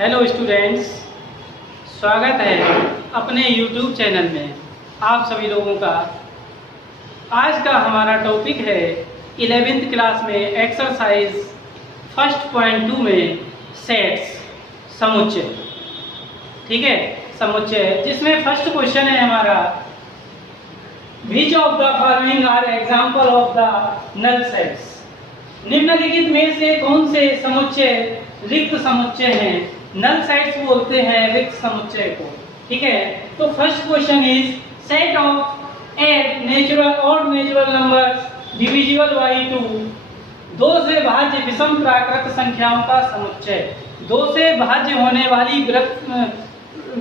Hello students, स्वागत है अपने YouTube चैनल में आप सभी लोगों का। आज का हमारा टॉपिक है 11th क्लास में एक्सरसाइज 1.2 में सेट्स, समुच्चय। ठीक है, समुच्चय, जिसमें फर्स्ट क्वेश्चन है हमारा, which of the following are example of the null sets. निम्नलिखित में से कौन से समुच्चय रिक्त समुच्चय हैं? नल सेट्स बोलते हैं रिक्त समुच्चय को। ठीक है, तो first question is set of 8 natural और नेचुरल नंबर्स डिविजिबल बाय 2। 2 से भाज्य विषम प्राकृत संख्याओं का समुच्चय। 2 से भाज्य होने वाली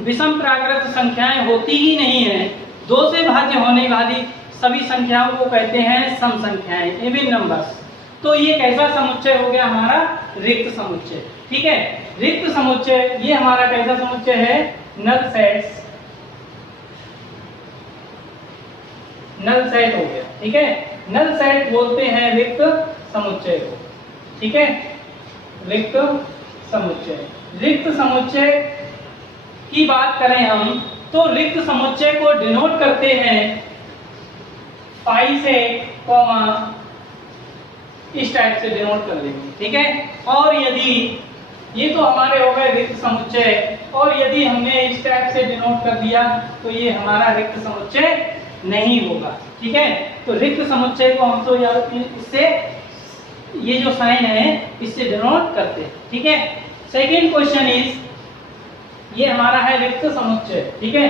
विषम प्राकृत संख्याएं होती ही नहीं है। 2 से भाज्य होने वाली सभी संख्याओं को कहते हैं सम संख्याएं, इवन नंबर्स। तो ये कैसा समुच्चय हो गया? हमारा रिक्त समुच्चय। ठीक है, रिक्त समुच्चय ये हमारा कैसा समुच्चय है? नल सेट्स, नल सेट हो गया। ठीक है, नल सेट बोलते हैं रिक्त समुच्चय को। ठीक है, रिक्त समुच्चय। रिक्त समुच्चय की बात करें हम, तो रिक्त समुच्चय को डिनोट करते हैं पाई से, कॉमा, इस टाइप से डिनोट कर लेंगे। ठीक है, और यदि ये तो हमारे हो गए रिक्त समुच्चय, और यदि हमने इस टाइप से डिनोट कर दिया तो ये हमारा रिक्त समुच्चय नहीं होगा। ठीक है, तो रिक्त समुच्चय को हम तो इससे, ये जो साइन है इससे डिनोट करते हैं। ठीक है, सेकंड क्वेश्चन इज, ये हमारा है रिक्त समुच्चय। ठीक है,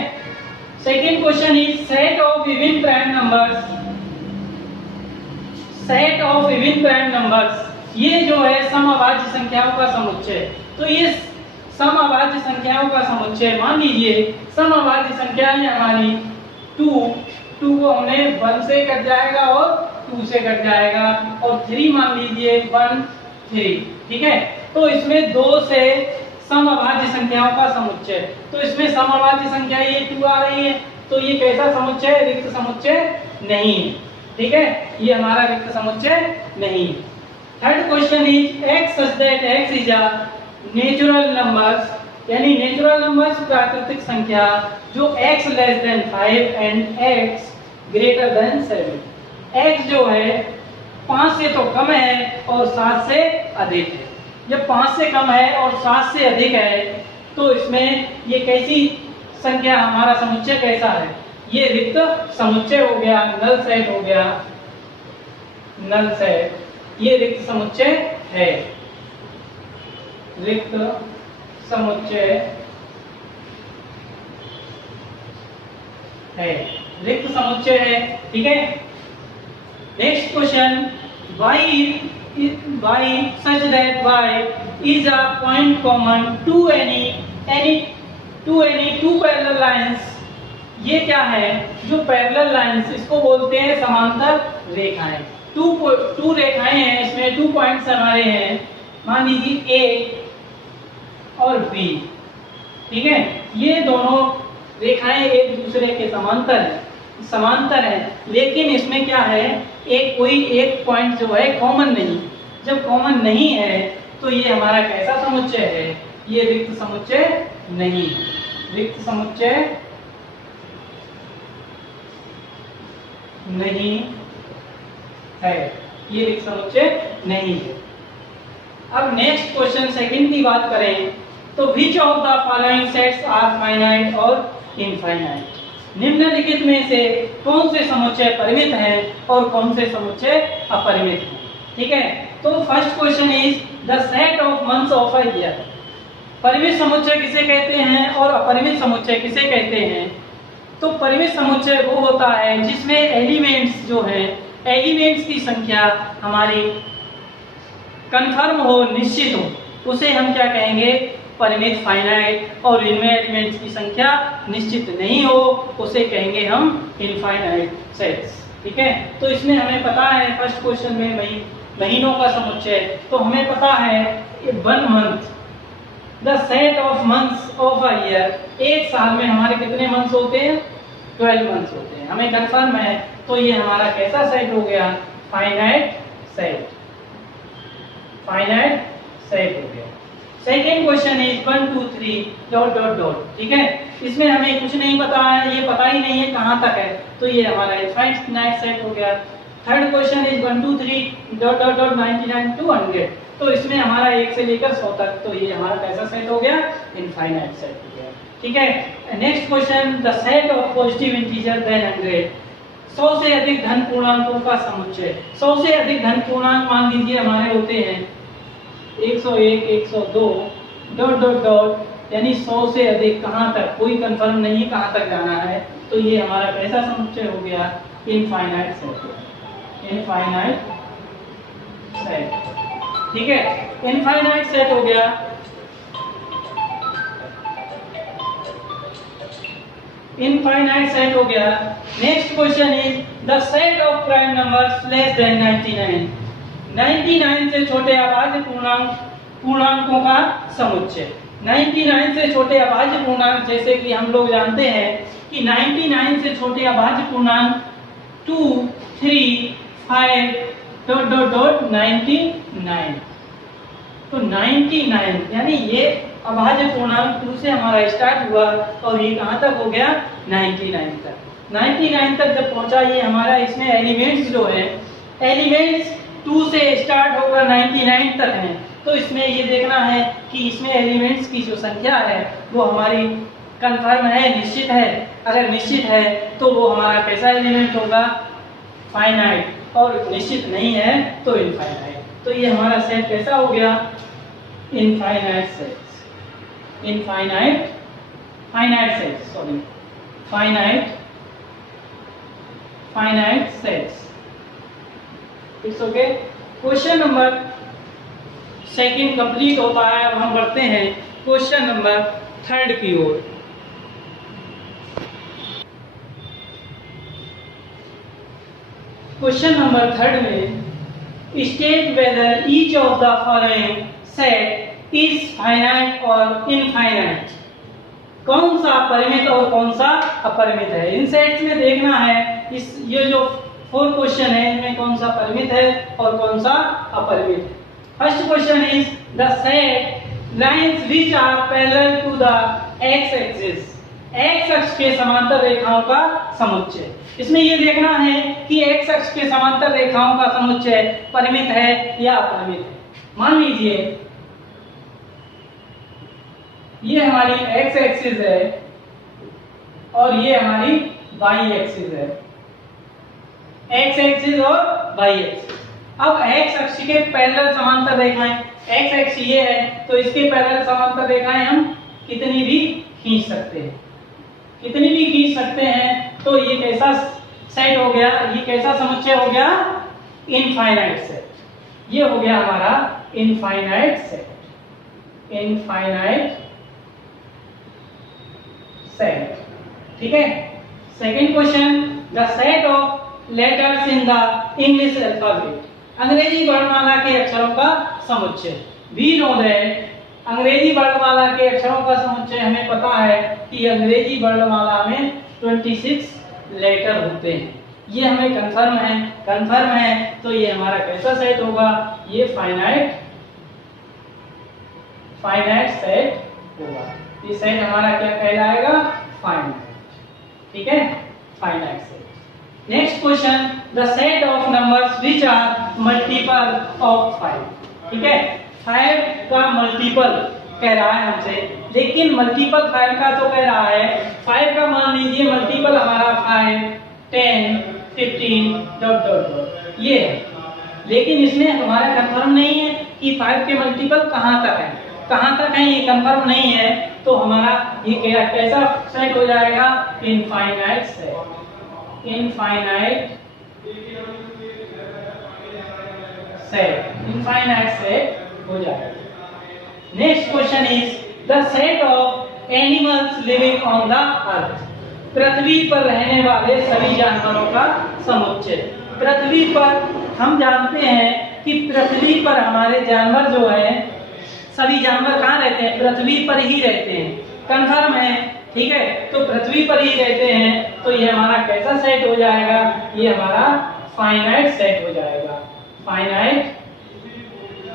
second question is set of even prime numbers. Set of even prime numbers, ये जो है समअभाज्य संख्याओं का समुच्चय। तो ये समअभाज्य संख्याओं का समुच्चय, मान लीजिए समअभाज्य संख्या है हमारी 2 को हमने 1 से कट जाएगा और 2 से कट जाएगा, और 3 मान लीजिए 1 3। ठीक है, तो इसमें 2 से समअभाज्य संख्याओं का समुच्चय। तो इसमें समअभाज्य संख्या ये 2 आ रही है, तो ये कैसा समुच्चय है? रिक्त समुच्चय नहीं है। ठीक है, ये हमारा रिक्त समुच्चय नहीं है। Third question is x such that x is a natural numbers, यानी नेचुरल नंबर्स प्राकृतिक संख्या जो x less than 5 and x greater than 7। x जो है 5 से तो कम है और 7 से अधिक है। जब 5 से कम है और 7 से अधिक है तो इसमें ये कैसी संख्या, हमारा समुच्चय कैसा है? ये रिक्त समुच्चय हो गया, नल सेट हो गया, नल सेट। ये रिक्त समुच्चय है, रिक्त समुच्चय है, रिक्त समुच्चय है। ठीक है, next question, y such that y is a point common to any two parallel lines। ये क्या है? जो पैरेलल लाइंस, इसको बोलते हैं समांतर रेखाएं। 2 रेखाएं हैं, इसमें 2 पॉइंट्स हमारे हैं, मान लीजिए A और B। ठीक है, ये दोनों रेखाएं एक दूसरे के समांतर हैं, लेकिन इसमें क्या है, कोई एक पॉइंट जो है कॉमन नहीं। जब कॉमन नहीं है तो ये हमारा कैसा समुच्चय है? ये रिक्त समुच्चय नहीं, रिक्त समुच्चय नहीं है, ये रिक्त समुच्चय नहीं है। अब नेक्स्ट क्वेश्चन सेकंड की बात करें, तो which of the following sets are finite और इनफाइनाइट। निम्नलिखित में से कौन से समुच्चय परिमित हैं और कौन से समुच्चय अपरिमित हैं? ठीक है, तो first question is the set of months of a year. परिमित समुच्चय किसे कहते हैं और अपरिमित समुच्चय किसे कहते हैं? तो परिमित समुच्चय वो होता है जिसमें एलिमेंट्स जो हैं, एलिमेंट्स की संख्या हमारी कंफर्म हो, निश्चित हो, उसे हम क्या कहेंगे? परिमित, फाइनाइट। और इनमें एलिमेंट्स की संख्या निश्चित नहीं हो, उसे कहेंगे हम इनफाइनाइट सेट्स। ठीक है, तो इसमें हमें पता है फर्स्ट क्वेश्चन में महीनों का समुच्चय, तो हमें पता है 1 month, the set of months of a year. एक साल में हमारे कितने मंथ्स होते हैं? 12 मंथ्स होते हैं, हमें कंफर्म है। तो ये हमारा कैसा सेट हो गया? फाइनाइट सेट, फाइनाइट सेट हो गया। Second question is 1 2 3 dot dot dot, ठीक है। इसमें हमें कुछ नहीं पता है, ये पता ही नहीं है कहाँ तक है, तो ये हमारा इनफाइनाइट सेट हो गया। Third question is 1 2 3 dot dot dot 99 to 100, तो इसमें हमारा 1 से लेकर 100 तक, तो ये हमारा कैसा सेट हो गया, इनफाइनाइट सेट हो गया, ठीक है। Next question, the set of positive integer than 100, 100 से अधिक धन पूर्णांकों का समुच्चय। 100 से अधिक धन पूर्णांक मान लीजिए हमारे होते हैं 101 102 डॉट डॉट डॉट, यानी 100 से अधिक कहाँ तक, कोई कंफर्म नहीं कहाँ तक जाना है, तो ये हमारा कैसा समुच्चय हो गया, इनफाइनाइट सेट, इनफाइनाइट सेट, ठीक है। इनफाइनाइट सेट हो गया। इनफाइनाइट सेट हो गया। Next question is the set of prime numbers less than 99, 99 से छोटे अभाज्य पूर्णांकों का समुच्चय। 99 से छोटे अभाज्य पूर्णांक, जैसे कि हम लोग जानते हैं कि 99 से छोटे अभाज्य पूर्णांक 2 3 5 डॉट डॉट डॉट 99, तो 99 यानी ये अभाज्य पूर्णांक 2 से हमारा स्टार्ट हुआ और ये कहाँ तक हो गया, 99 तक। 99 तक जब पहुंचा, ये हमारा इसमें एलिमेंट्स जो है, एलिमेंट्स 2 से स्टार्ट होकर 99 तक हैं, तो इसमें ये देखना है कि इसमें एलिमेंट्स की जो संख्या है वो हमारी कंफर्म है, निश्चित है। अगर निश्चित है तो वो हमारा कैसा एलिमेंट होगा, फाइनाइट, और निश्चित नहीं है तो इनफाइनाइट। तो ये हमारा सेट कैसा हो गया, infinite set, infinite finite set, sorry finite sets, it's okay. Question number second complete होता है। अब हम बढ़ते हैं क्वेश्चन नंबर थर्ड की ओर। क्वेश्चन नंबर थर्ड में state whether each of the following set is finite और इनफाइनाइट, कौन सा परिमित और कौन सा अपरिमित है। इन सेट्स में देखना है, इस ये जो 4 क्वेश्चन है इनमें कौन सा परिमित है और कौन सा अपरिमित है। First question is the set lines which are parallel to the X axis, X अक्ष के समांतर रेखाओं का समुच्चय। इसमें ये देखना है कि एक्स अक्ष के समांतर रेखाओं का समुच्चय परिमित है या अपरिमित है। मान लीजिए ये हमारी एक्स एक्सिस है और ये हमारी वाई एक्सिस है, एक्स एक्सिस और वाई एक्सिस। अब एक्स अक्ष के पैरेलल समांतर रेखाएं, एक्स अक्ष ये है तो इसके पैरेलल समांतर रेखाएं हम कितनी भी खींच सकते हैं, कितनी भी खींच सकते हैं। तो ये कैसा सेट हो गया, ये कैसा समुच्चय हो गया, इनफाइनाइट सेट। ये हो गया हमारा इनफाइनाइट सेट, इनफाइनाइट सेट, ठीक है। Second question, the set of letters in the English alphabet, अंग्रेजी वर्णमाला के अक्षरों का समुच्चय। वी नो दैट अंग्रेजी वर्णमाला के अक्षरों का समुच्चय हमें पता है कि अंग्रेजी वर्णमाला में 26 लेटर होते हैं, ये हमें कंफर्म है। तो ये हमारा कैसा सेट होगा, ये फाइनाइट सेट होगा। ये सेट हमारा क्या कहलाएगा, फाइनाइट, ठीक है, finite set. Next question, the set of numbers which are multiple of 5, ठीक है। 5 का मल्टीपल कह रहा है हमसे, लेकिन मल्टीपल 5 का तो कह रहा है, 5 का मान लीजिए मल्टीपल हमारा 5 10 15 डॉट डॉट डॉट ये है, लेकिन इसमें हमारा कंफर्म नहीं है कि 5 के मल्टीपल कहाँ तक है, ये कंफर्म नहीं है। तो हमारा ये कैसा सेट हो जाएगा, इनफाइनाइट सेट, इनफाइनाइट सेट हो जाएगा। Next question is the set of animals living on the earth, पृथ्वी पर रहने वाले सभी जानवरों का समुच्चय। पृथ्वी पर हम जानते हैं कि पृथ्वी पर हमारे जानवर जो है, सभी जानवर कहाँ रहते हैं, पृथ्वी पर ही रहते हैं, कंफर्म है, ठीक है। तो पृथ्वी पर ही रहते हैं, तो ये हमारा कैसा सेट हो जाएगा, ये हमारा फाइनाइट सेट हो जाएगा, फाइनाइट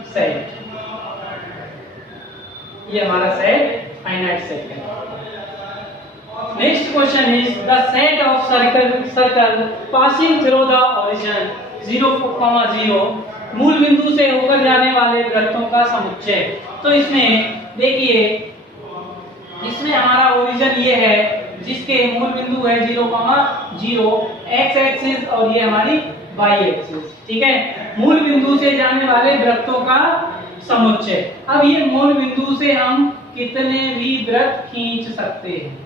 सेट, ये हमारा सेट फाइनाइट सेट है। Next question is the set of circle passing through the origin 0,0 मूल बिंदु से होकर जाने वाले वृत्तों का समुच्चय। तो इसमें देखिए, इसमें हमारा ओरिजिन ये है जिसके मूल बिंदु है 0,0 एक्स एक्सिस और ये हमारी वाई एक्सिस, ठीक है। मूल बिंदु से जाने वाले वृत्तों का समुच्चय। अब ये मूल बिंदु से हम कितने भी वृत्त खींच सकते हैं,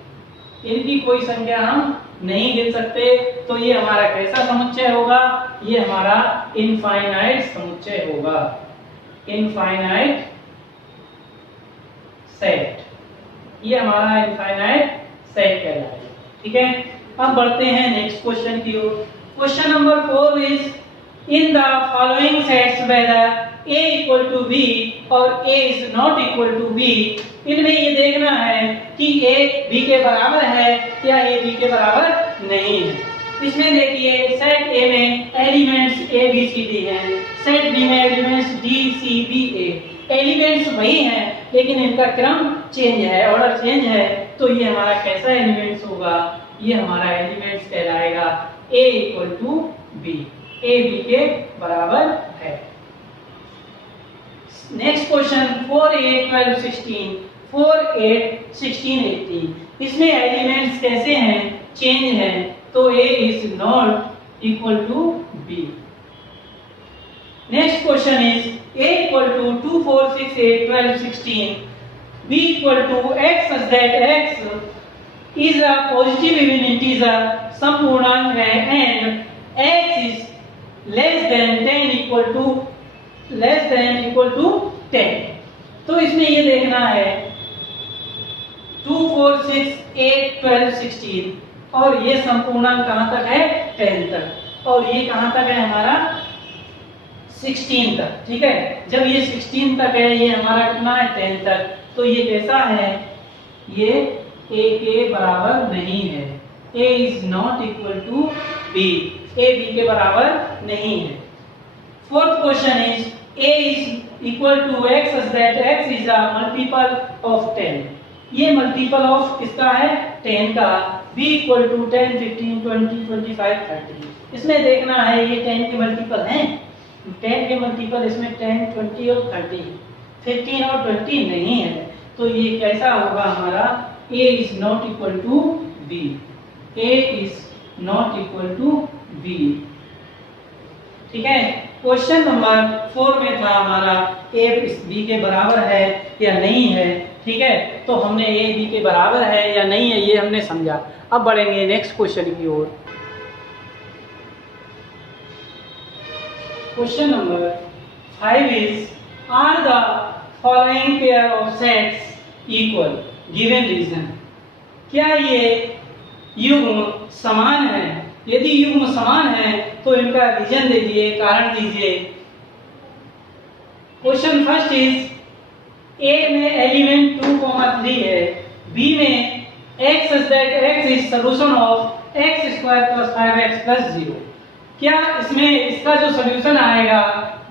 इनकी कोई संख्या हम नहीं गिन सकते। तो ये हमारा कैसा समुच्चय होगा, ये हमारा इनफाइनाइट समुच्चय होगा, इनफाइनाइट सेट, ये हमारा इनफाइनाइट सेट कहलाएगा, ठीक है। अब बढ़ते हैं नेक्स्ट क्वेश्चन की ओर। Question number 4 is in the following sets whether a equal to b और a is not equal to b, इनमें ये देखना है कि a b के बराबर है या a b के बराबर नहीं है। इसमें देखिए सेट a में elements a b c d हैं, सेट b में elements d c b a, elements वही हैं लेकिन इनका क्रम चेंज है, ऑर्डर चेंज है। तो ये हमारा कैसा एलिमेंट्स होगा, ये हमारा एलिमेंट्स कहलाएगा a equal to b, a b के बराबर है। नेक्स्ट क्वेश्चन 4 8 12 16 4 8 16 18, इसमें एलिमेंट्स कैसे हैं, चेंज हैं। तो a is not equal to b। Next question is a equal to 2 4 6 8 12 16 b equal to x such that x is a positive even integer, सम पूर्णांक है and x is less than 10 equal to less than equal to 10। तो इसमें ये देखना है 2 4 6 8 12 16 और ये संपूर्णांक कहां तक है, 10 तक, और ये कहां तक है हमारा 16 तक, ठीक है। जब ये 16 तक है, ये हमारा कितना है 10 तक, तो ये कैसा है, ये a के बराबर नहीं है, a is not equal to b, a b के बराबर नहीं है। Fourth question is a is equal to x such that x is a multiple of 10, ये मल्टीपल ऑफ किसका है, 10 का। b इक्वल टू 10 15 20 25 30, इसमें देखना है ये 10 के मल्टीपल हैं, 10 के मल्टीपल इसमें 10 20 और 30, 15 और 20 नहीं है। तो ये कैसा होगा हमारा, a is not equal to b, a is not equal to b, ठीक है। क्वेश्चन नंबर 4 में था हमारा a b के बराबर है या नहीं है, ठीक है। तो हमने a b के बराबर है या नहीं है ये हमने समझा। अब बढ़ेंगे नेक्स्ट क्वेश्चन की ओर। Question number 5 is are the following pair of sets equal given reason, क्या ये युग्म समान है, यदि युग्म समान है तो इनका रीजन दीजिए, कारण दीजिए। क्वेश्चन फर्स्ट इज ए में एलिमेंट 2,3 है, बी में x such that x is solution of x square plus 5x plus 0, क्या इसमें इसका जो सॉल्यूशन आएगा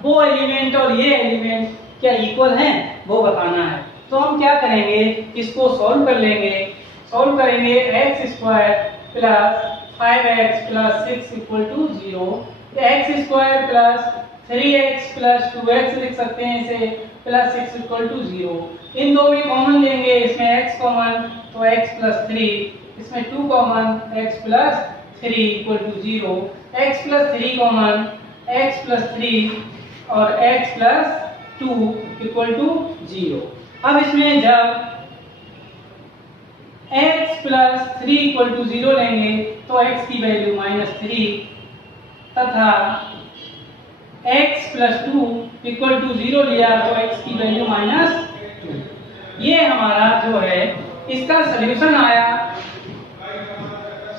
वो एलिमेंट और ये एलिमेंट क्या इक्वल हैं वो बताना है। तो हम क्या करेंगे, इसको सॉल्व कर लेंगे। सॉल्व करेंगे x square plus 5x plus 6 equal to 0, x square plus 3x plus 2x लिख सकते हैं इसे, प्लस 6 इक्वल टू 0। इन दो भी कॉमन लेंगे, इसमें x कॉमन तो x प्लस 3, इसमें 2 common x plus 3 equal to 0, x plus 3 common x plus 3 और x प्लस 2 इक्वल टू 0। अब इसमें जब x प्लस 3 इक्वल टू 0 लेंगे तो x की वैल्यू -3 तथा x प्लस 2 इक्वल टू 0 लिया तो x की वैल्यू -2। ये हमारा जो है इसका सॉल्यूशन आया।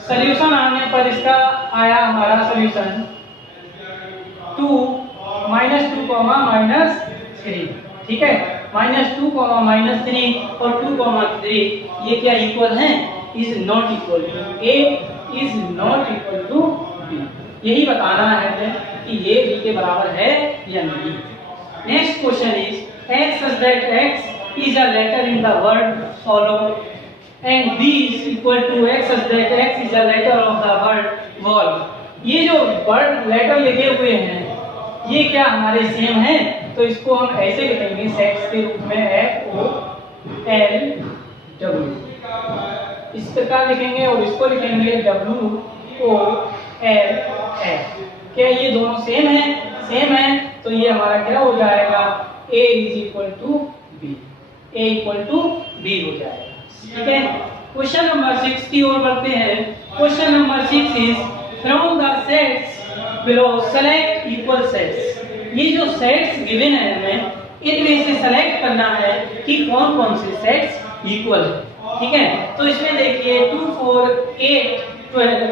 सॉल्यूशन आने पर इसका आया हमारा सॉल्यूशन 2 -3, ठीक है। -2 -3 और 2 3 ये क्या इक्वल हैं, is not equal to, a is not equal to b। यही बताना है कि ये b के बराबर है या नहीं। Next question is x such that x is a letter in the word follow and B is equal to X such that X is a letter of the word wall. ये जो word letter लिखे हुए हैं ये क्या हमारे same हैं? तो इसको हम ऐसे लिखेंगे सेट्स के रूप में FOLW, इस प्रकार लिखेंगे और इसको लिखेंगे WOLF। क्या ये दोनों सेम है? सेम है, तो ये हमारा क्या हो जाएगा? A is equal to B, A equal to B हो जाएगा। ठीक है, क्वेश्चन नंबर 6 की ओर बढ़ते हैं। Question number 6 is from the sets below select equal sets. ये जो सेट्स गिवन है हमें इनमें से सेलेक्ट करना है कि कौन कौन से सेट्स इक्वल है। ठीक है, तो इसमें देखिए 2 4 8 12,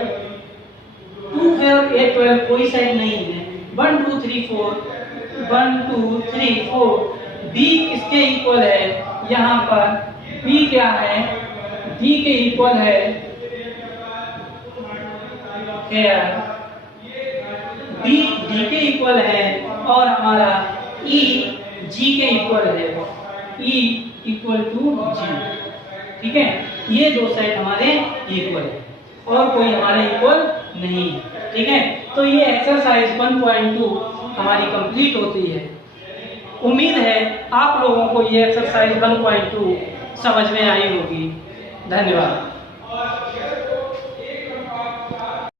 2 4 8 12 कोई सेट नहीं है। 1 2 3 4, 1 2 3 4 B किसके इक्वल है? यहाँ पर B क्या है? D के इक्वल है here, B D के इक्वल है और हमारा E G के इक्वल है, E इक्वल टू G। ठीक है, ये दो सेट हमारे इक्वल है और कोई हमारे इक्वल नहीं। ठीक है, तो ये एक्सरसाइज 1.2 हमारी कंप्लीट होती है। उम्मीद है आप लोगों को ये एक्सरसाइज 1.2 समझ में आई होगी। धन्यवाद।